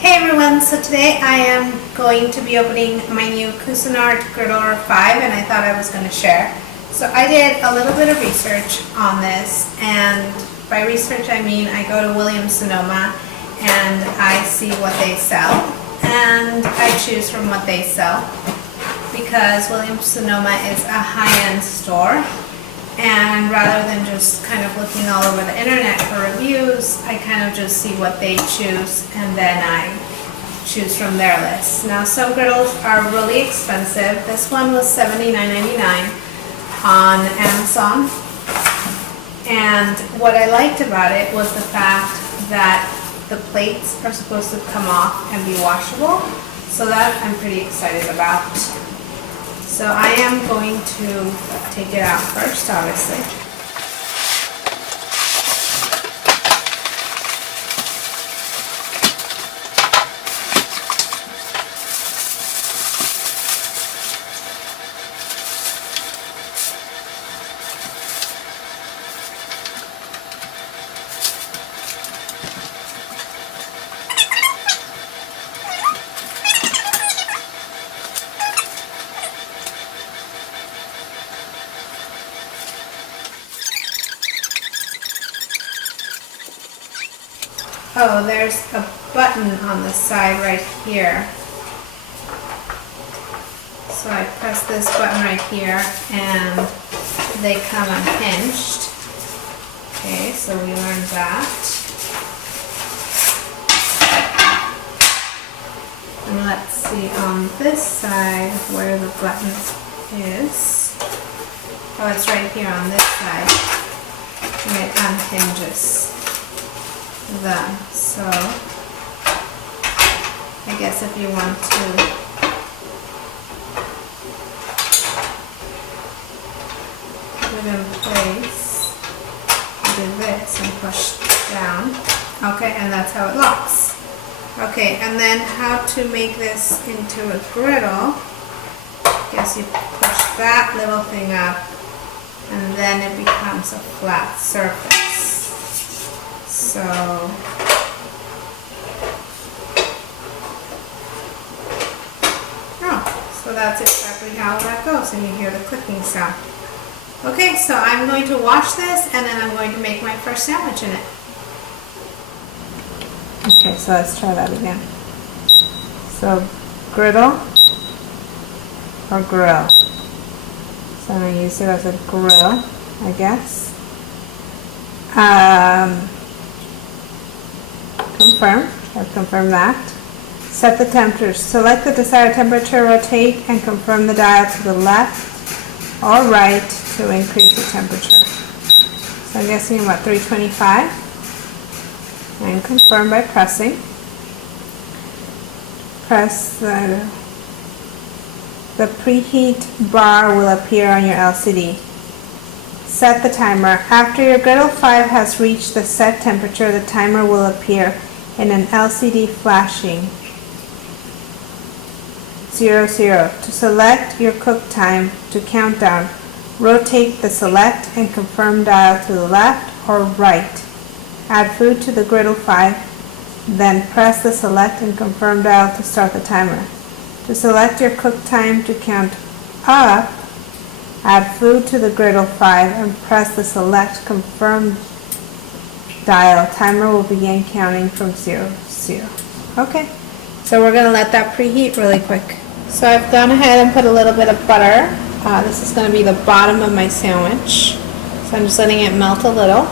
Hey everyone, so today I am going to be opening my new Cuisinart Griddler 5 and I thought I was going to share. So I did a little bit of research on this, and by research I mean I go to Williams-Sonoma and I see what they sell and I choose from what they sell, because Williams-Sonoma is a high-end store, and rather than just kind of looking all over the internet for reviews, I kind of just see what they choose and then I choose from their list. Now, some griddles are really expensive. This one was $79.99 on Amazon, and what I liked about it was the fact that the plates are supposed to come off and be washable, so that I'm pretty excited about. So I am going to take it out first, obviously. Oh, there's a button on the side right here. So I press this button right here and they come unhinged. Okay, so we learned that. And let's see on this side where the button is. Oh, it's right here on this side. And it unhinges them. So I guess if you want to put it in place, do this and push down. Okay, and that's how it locks. Okay, and then how to make this into a griddle. I guess you push that little thing up and then it becomes a flat surface. So so that's exactly how that goes, and you hear the clicking sound. Okay, so I'm going to wash this and then I'm going to make my first sandwich in it. Okay, so let's try that again. So griddle or grill. So I'm going to use it as a grill, I guess. Confirm. I've confirmed that. Set the temperature. Select the desired temperature, rotate, and confirm the dial to the left or right to increase the temperature. So I'm guessing about 325. And confirm by pressing. Press the preheat bar will appear on your LCD. Set the timer. After your Griddle 5 has reached the set temperature, the timer will appear in an LCD flashing 00. To select your cook time to countdown, rotate the select and confirm dial to the left or right. Add food to the Griddle 5, then press the select and confirm dial to start the timer. To select your cook time to count up, add food to the Griddle 5 and press the select confirm dial. Timer will begin counting from 00. Okay, so we're going to let that preheat really quick. So I've gone ahead and put a little bit of butter. This is going to be the bottom of my sandwich. So I'm just letting it melt a little.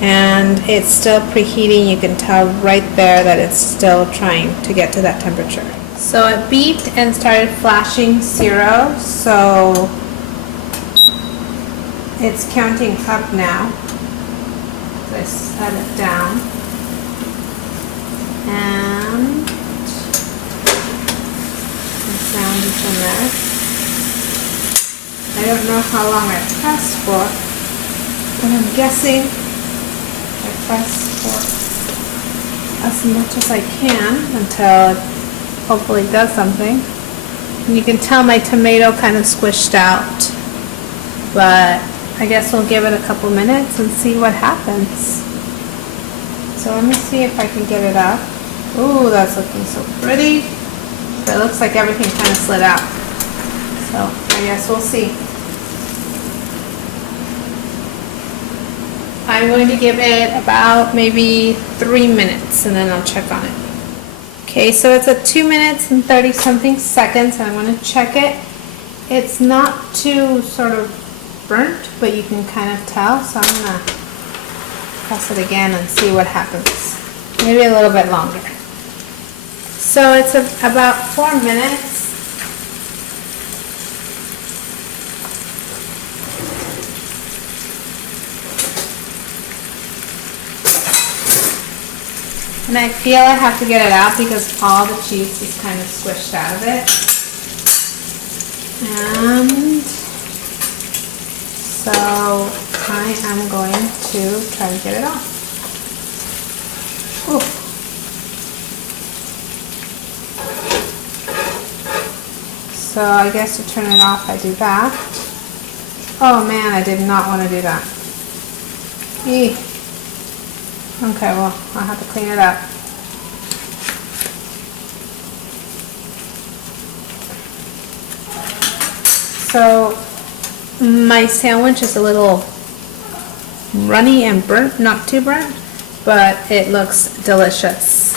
And it's still preheating. You can tell right there that it's still trying to get to that temperature. So it beeped and started flashing 0. So it's counting up now. So I set it down. And sandwich in there. I don't know how long I pressed for, but I'm guessing I pressed for as much as I can until it hopefully does something. And you can tell my tomato kind of squished out, but I guess we'll give it a couple minutes and see what happens. So let me see if I can get it up. Ooh, that's looking so pretty. But it looks like everything kind of slid out. So I guess we'll see. I'm going to give it about maybe 3 minutes and then I'll check on it. Okay, so it's at 2 minutes and 30 something seconds, and I'm going to check it. It's not too sort of burnt, but you can kind of tell, so I'm going to press it again and see what happens. Maybe a little bit longer. So it's about 4 minutes. And I feel I have to get it out because all the cheese is kind of squished out of it. And so I am going to try to get it off. Ooh. So I guess to turn it off I do that. Oh man, I did not want to do that. Eee. Okay, well, I'll have to clean it up. So, my sandwich is a little runny and burnt, not too burnt, but it looks delicious.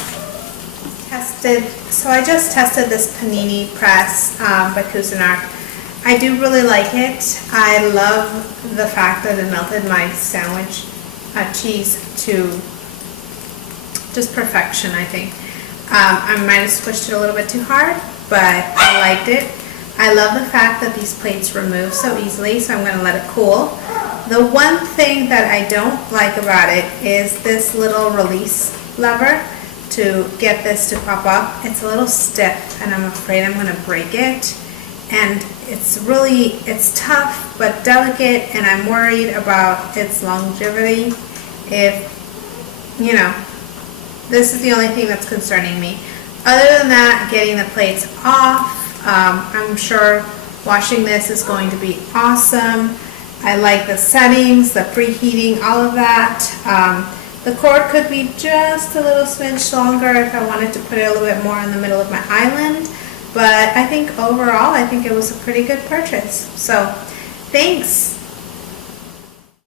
So I just tested this panini press by Cuisinart. I do really like it. I love the fact that it melted my sandwich cheese to just perfection, I think. I might have squished it a little bit too hard, but I liked it. I love the fact that these plates remove so easily, so I'm going to let it cool. The one thing that I don't like about it is this little release lever to get this to pop up. It's a little stiff and I'm afraid I'm going to break it. And it's tough but delicate, and I'm worried about its longevity. If, you know, this is the only thing that's concerning me. Other than that, getting the plates off, I'm sure washing this is going to be awesome. I like the settings, the preheating, all of that. The cord could be just a little smidge longer if I wanted to put it a little bit more in the middle of my island. But I think overall, I think it was a pretty good purchase. So, thanks.